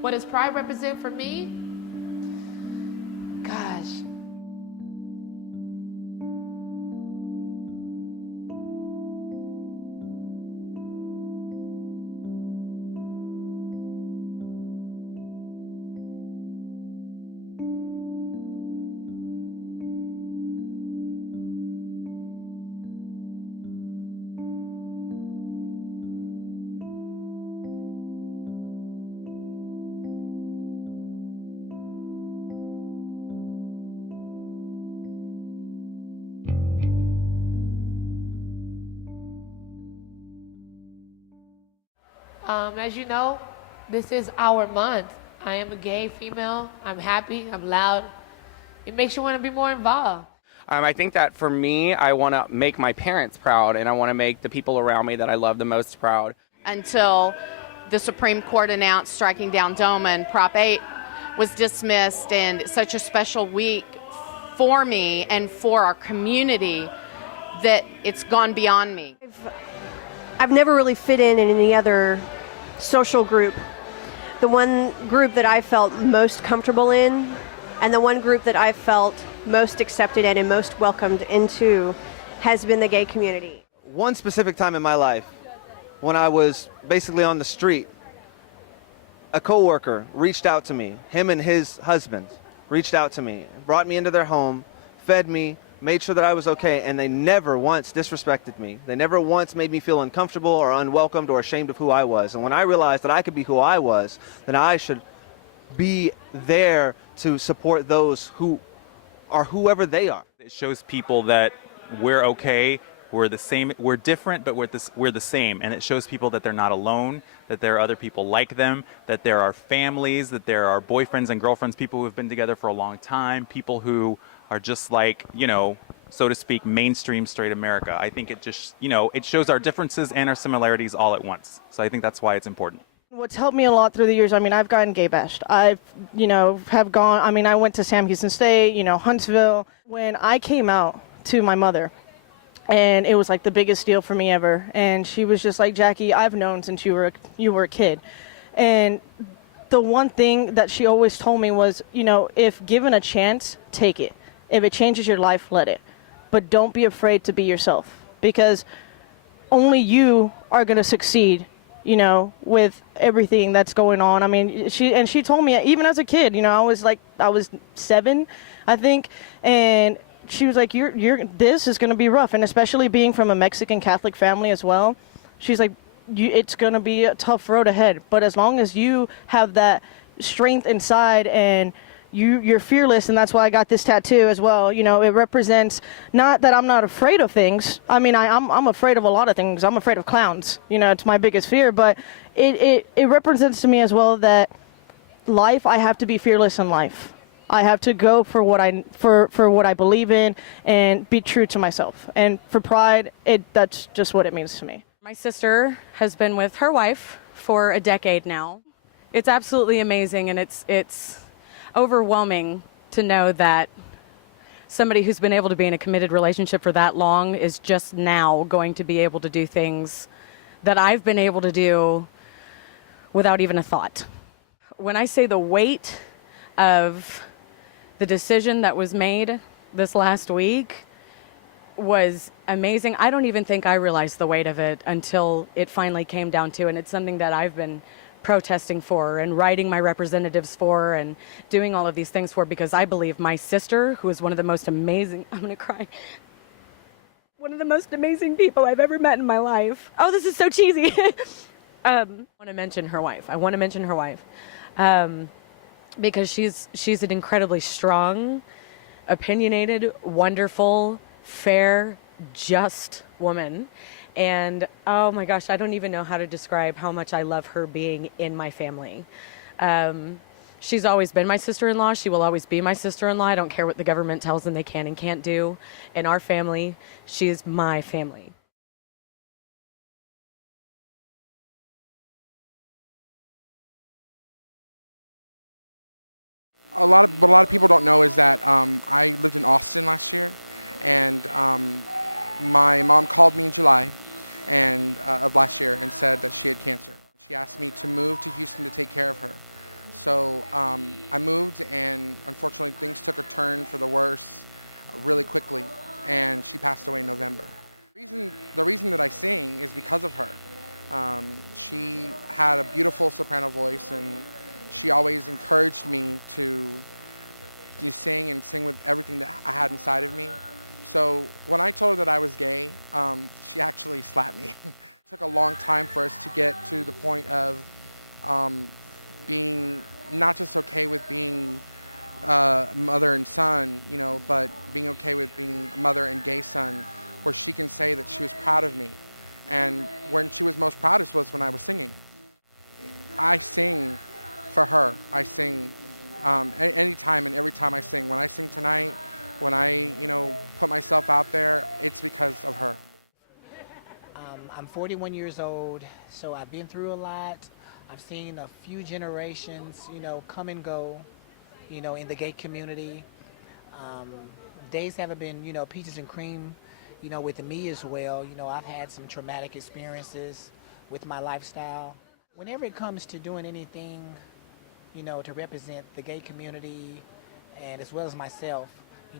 What does pride represent for me? Gosh. As you know, this is our month. I am a gay female. I'm happy. I'm loud. It makes you want to be more involved. I think that for me, I want to make my parents proud, and I want to make the people around me that I love the most proud. Until the Supreme Court announced striking down DOMA and Prop 8 was dismissed, and it's such a special week for me and for our community that it's gone beyond me. I've never really fit in any other social group. The one group that I felt most comfortable in, and the one group that I felt most accepted in and most welcomed into, has been the gay community. One specific time in my life, when I was basically on the street, a coworker reached out to me. Him and his husband reached out to me, brought me into their home, fed me, made sure that I was okay, and they never once disrespected me. They never once made me feel uncomfortable or unwelcomed or ashamed of who I was. And when I realized that I could be who I was, then I should be there to support those who are whoever they are. It shows people that we're okay, we're the same, we're different, but we're the same. And it shows people that they're not alone, that there are other people like them, that there are families, that there are boyfriends and girlfriends, people who have been together for a long time, people who are just like, you know, so to speak, mainstream straight America. I think it just, you know, it shows our differences and our similarities all at once. So I think that's why it's important. What's helped me a lot through the years, I mean, I've gotten gay bashed. I've, have gone, I went to Sam Houston State, Huntsville. When I came out to my mother, and it was like the biggest deal for me ever. And she was just like, Jackie, I've known since you were a kid. And the one thing that she always told me was, if given a chance, take it. If it changes your life, let it. But don't be afraid to be yourself, because only you are going to succeed, with everything that's going on. I mean, she told me, even as a kid, I was 7, I think, and she was like, this is going to be rough. And especially being from a Mexican Catholic family as well, she's like, it's going to be a tough road ahead. But as long as you have that strength inside and you're fearless, and that's why I got this tattoo as well. It represents, not that I'm not afraid of things. I mean, I'm afraid of a lot of things. I'm afraid of clowns. It's my biggest fear. But it represents to me as well that life, I have to be fearless in life. I have to go for what I believe in and be true to myself. And for pride, that's just what it means to me. My sister has been with her wife for a decade now. It's absolutely amazing, and it's overwhelming to know that somebody who's been able to be in a committed relationship for that long is just now going to be able to do things that I've been able to do without even a thought. When I say the weight of the decision that was made this last week was amazing, I don't even think I realized the weight of it until it finally came down to, and it's something that I've been protesting for and writing my representatives for and doing all of these things for, because I believe my sister, who is one of the most amazing, I'm gonna cry, one of the most amazing people I've ever met in my life. Oh, this is so cheesy. I want to mention her wife. Because she's an incredibly strong, opinionated, wonderful, fair, just woman. And oh my gosh, I don't even know how to describe how much I love her being in my family. She's always been my sister-in-law. She will always be my sister-in-law. I don't care what the government tells them they can and can't do. In our family, she is my family. I'm 41 years old, so I've been through a lot. I've seen a few generations, come and go, in the gay community. Days haven't been, peaches and cream, with me as well. I've had some traumatic experiences with my lifestyle. Whenever it comes to doing anything, to represent the gay community and as well as myself,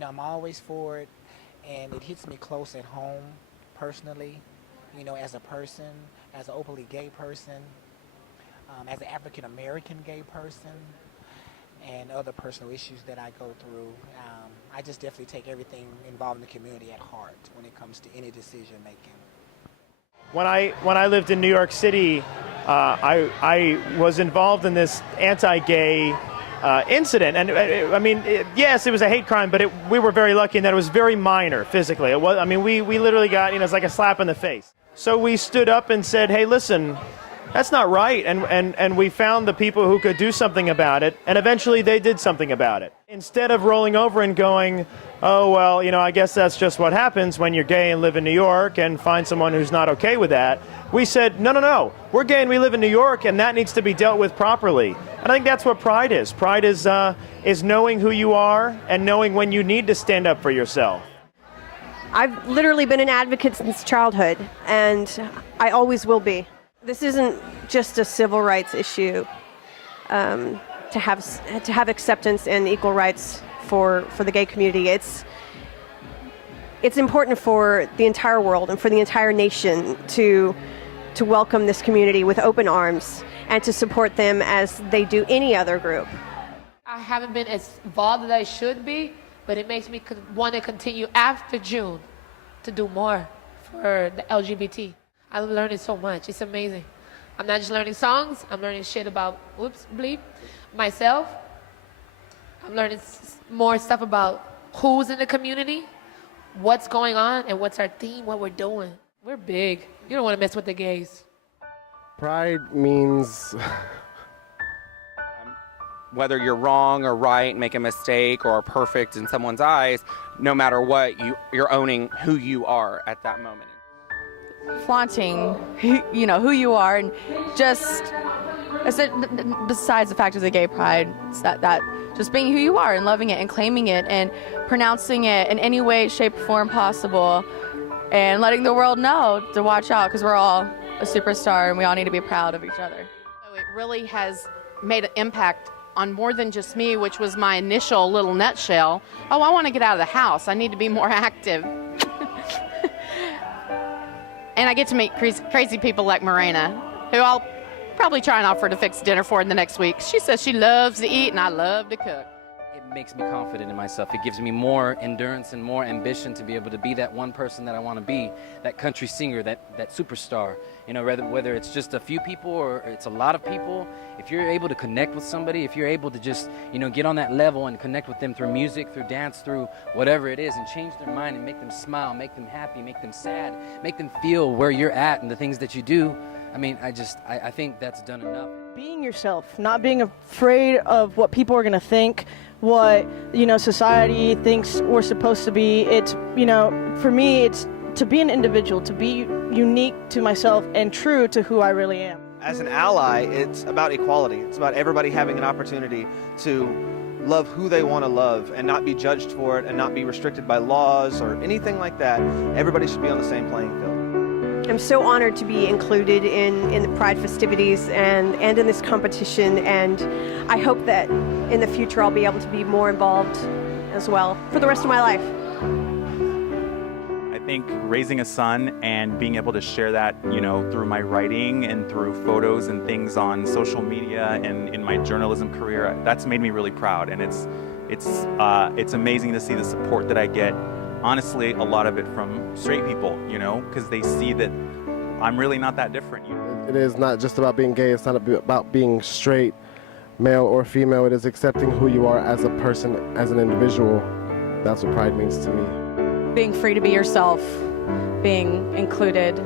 I'm always for it, and it hits me close at home personally, as a person, as an openly gay person, as an African American gay person, and other personal issues that I go through. I just definitely take everything involved in the community at heart when it comes to any decision making. When I lived in New York City, I was involved in this anti-gay incident, and yes, it was a hate crime, but we were very lucky in that it was very minor physically. It was, we literally got, it's like a slap in the face. So we stood up and said, hey, listen, that's not right, and we found the people who could do something about it, and eventually they did something about it. Instead of rolling over and going, oh, well, I guess that's just what happens when you're gay and live in New York, and find someone who's not okay with that, we said, no, we're gay and we live in New York, and that needs to be dealt with properly. And I think that's what pride is. Pride is knowing who you are and knowing when you need to stand up for yourself. I've literally been an advocate since childhood, and I always will be. This isn't just a civil rights issue. To have acceptance and equal rights for the gay community, it's important for the entire world and for the entire nation to welcome this community with open arms and to support them as they do any other group. I haven't been as involved as I should be, but it makes me want to continue after June to do more for the LGBT. I'm learning so much. It's amazing. I'm not just learning songs. I'm learning shit about, myself. I'm learning more stuff about who's in the community, what's going on, and what's our theme, what we're doing. We're big. You don't want to mess with the gays. Pride means Whether you're wrong or right, make a mistake or are perfect in someone's eyes, no matter what, you're owning who you are at that moment. Flaunting, who you are, and just besides the fact of the gay pride, it's that just being who you are and loving it and claiming it and pronouncing it in any way, shape, or form possible, and letting the world know to watch out, because we're all a superstar and we all need to be proud of each other. So it really has made an impact on more than just me, which was my initial little nutshell. Oh, I want to get out of the house. I need to be more active. And I get to meet crazy people like Morena, who I'll probably try and offer to fix dinner for in the next week. She says she loves to eat and I love to cook. It makes me confident in myself. It gives me more endurance and more ambition to be able to be that one person that I want to be, that country singer, that superstar. Whether it's just a few people or it's a lot of people, if you're able to connect with somebody, if you're able to just, get on that level and connect with them through music, through dance, through whatever it is, and change their mind and make them smile, make them happy, make them sad, make them feel where you're at and the things that you do, I think that's done enough. Being yourself, not being afraid of what people are going to think, what, society thinks we're supposed to be. It's, for me, it's to be an individual, to be unique to myself and true to who I really am. As an ally, it's about equality. It's about everybody having an opportunity to love who they want to love and not be judged for it and not be restricted by laws or anything like that. Everybody should be on the same playing field. I'm so honored to be included in the Pride festivities and in this competition, and I hope that in the future I'll be able to be more involved as well for the rest of my life. I think raising a son and being able to share that, through my writing and through photos and things on social media and in my journalism career, that's made me really proud. And it's amazing to see the support that I get. Honestly, a lot of it from straight people, because they see that I'm really not that different. It is not just about being gay. It's not about being straight, male or female. It is accepting who you are as a person, as an individual. That's what pride means to me. Being free to be yourself, being included,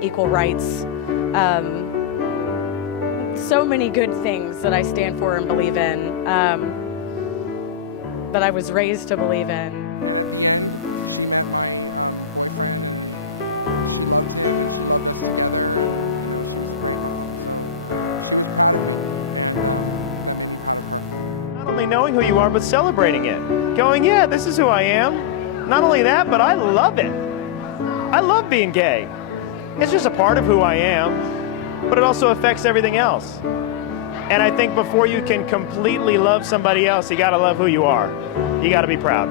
equal rights, so many good things that I stand for and believe in, that I was raised to believe in. only knowing who you are, but celebrating it. Going, yeah, this is who I am. Not only that, but I love it. I love being gay. It's just a part of who I am, but it also affects everything else. And I think before you can completely love somebody else, you gotta love who you are. You gotta be proud.